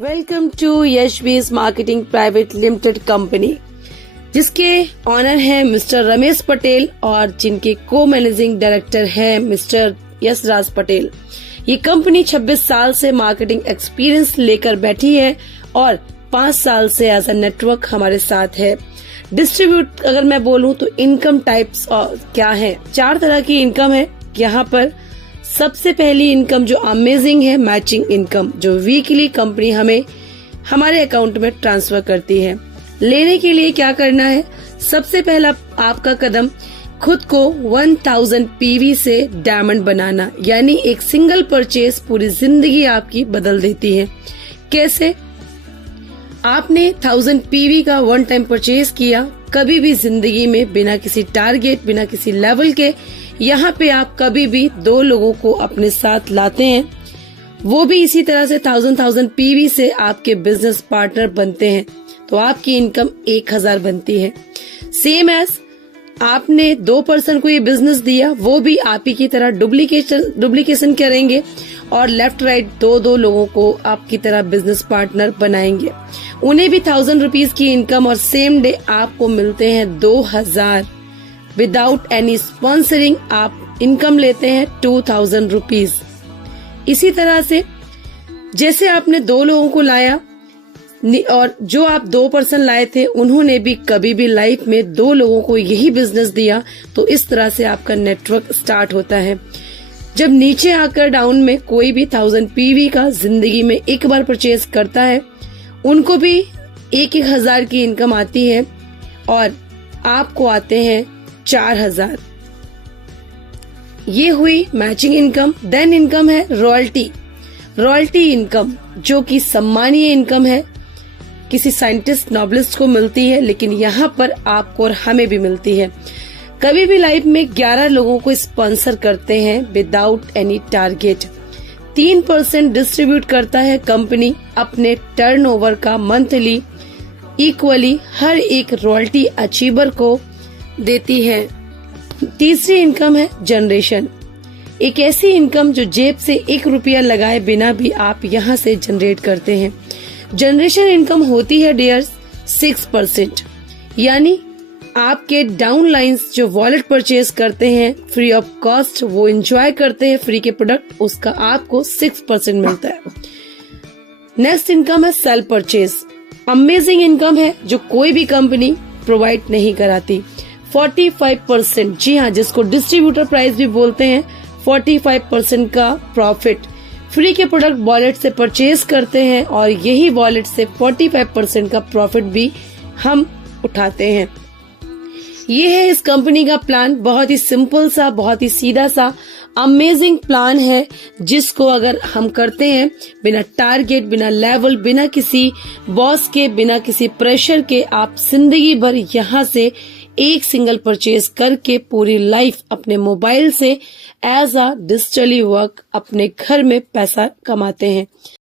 Welcome to Yashvis marketing private limited company, जिसके owner हैं mister Ramesh Patel और जिनके को मैनेजिंग डायरेक्टर हैं मिस्टर यशराज पटेल। ये कंपनी 26 साल से मार्केटिंग एक्सपीरियंस लेकर बैठी है और 5 साल से एज अ नेटवर्क हमारे साथ है। डिस्ट्रीब्यूट अगर मैं बोलूं तो इनकम टाइप्स क्या है, 4 तरह की इनकम है यहाँ पर। सबसे पहली इनकम जो अमेजिंग है, मैचिंग इनकम, जो वीकली कंपनी हमें हमारे अकाउंट में ट्रांसफर करती है। लेने के लिए क्या करना है, सबसे पहला आपका कदम खुद को 1000 पीवी से डायमंड बनाना, यानी एक सिंगल परचेज पूरी जिंदगी आपकी बदल देती है। कैसे? आपने 1000 पीवी का वन टाइम परचेज किया, कभी भी जिंदगी में बिना किसी टारगेट, बिना किसी लेवल के, यहाँ पे आप कभी भी 2 लोगों को अपने साथ लाते हैं, वो भी इसी तरह से 1000 पीवी से आपके बिजनेस पार्टनर बनते हैं, तो आपकी इनकम 1000 बनती है। सेम एज आपने 2 पर्सन को ये बिजनेस दिया, वो भी आप ही की तरह डुप्लीकेशन करेंगे और लेफ्ट राइट 2 लोगों को आपकी तरह बिजनेस पार्टनर बनाएंगे। उन्हें भी 1000 रुपीज की इनकम और सेम डे आपको मिलते हैं 2000। विदाउट एनी स्पॉन्सरिंग आप इनकम लेते हैं 2000 रुपीज। इसी तरह से जैसे आपने 2 लोगों को लाया और जो आप 2 पर्सन लाए थे उन्होंने भी कभी भी लाइफ में 2 लोगों को यही बिजनेस दिया, तो इस तरह से आपका नेटवर्क स्टार्ट होता है। जब नीचे आकर डाउन में कोई भी 1000 पीवी का जिंदगी में एक बार परचेज करता है, उनको भी 1000 की इनकम आती है और आपको आते हैं 4000। ये हुई मैचिंग इनकम। देन इनकम है रॉयल्टी इनकम, जो कि सम्मानीय इनकम है, किसी साइंटिस्ट नॉबलिस्ट को मिलती है, लेकिन यहाँ पर आपको और हमें भी मिलती है। कभी भी लाइफ में 11 लोगों को स्पॉन्सर करते हैं विदाउट एनी टारगेट। 3% डिस्ट्रीब्यूट करता है कंपनी अपने टर्नओवर का मंथली, इक्वली हर एक रॉयल्टी अचीवर को देती है। तीसरी इनकम है जनरेशन, एक ऐसी इनकम जो जेब से 1 रुपया लगाए बिना भी आप यहाँ से जनरेट करते हैं। जनरेशन इनकम होती है डियर्स 6%, यानी आपके डाउन लाइन्स जो वॉलेट परचेज करते हैं फ्री ऑफ कॉस्ट, वो एंजॉय करते हैं फ्री के प्रोडक्ट, उसका आपको 6% मिलता है। नेक्स्ट इनकम है सेल परचेज, अमेजिंग इनकम है जो कोई भी कंपनी प्रोवाइड नहीं कराती। 45%, जी हाँ, जिसको डिस्ट्रीब्यूटर प्राइस भी बोलते हैं, 45% का प्रॉफिट फ्री के प्रोडक्ट वॉलेट से परचेज करते हैं और यही वॉलेट से 45% का प्रॉफिट भी हम उठाते हैं। ये है इस कंपनी का प्लान, बहुत ही सिंपल सा, बहुत ही सीधा सा अमेजिंग प्लान है, जिसको अगर हम करते हैं बिना टारगेट, बिना लेवल, बिना किसी बॉस के, बिना किसी प्रेशर के, आप जिंदगी भर यहाँ से एक सिंगल परचेज करके पूरी लाइफ अपने मोबाइल से एज अ डिजिटली वर्क अपने घर में पैसा कमाते हैं।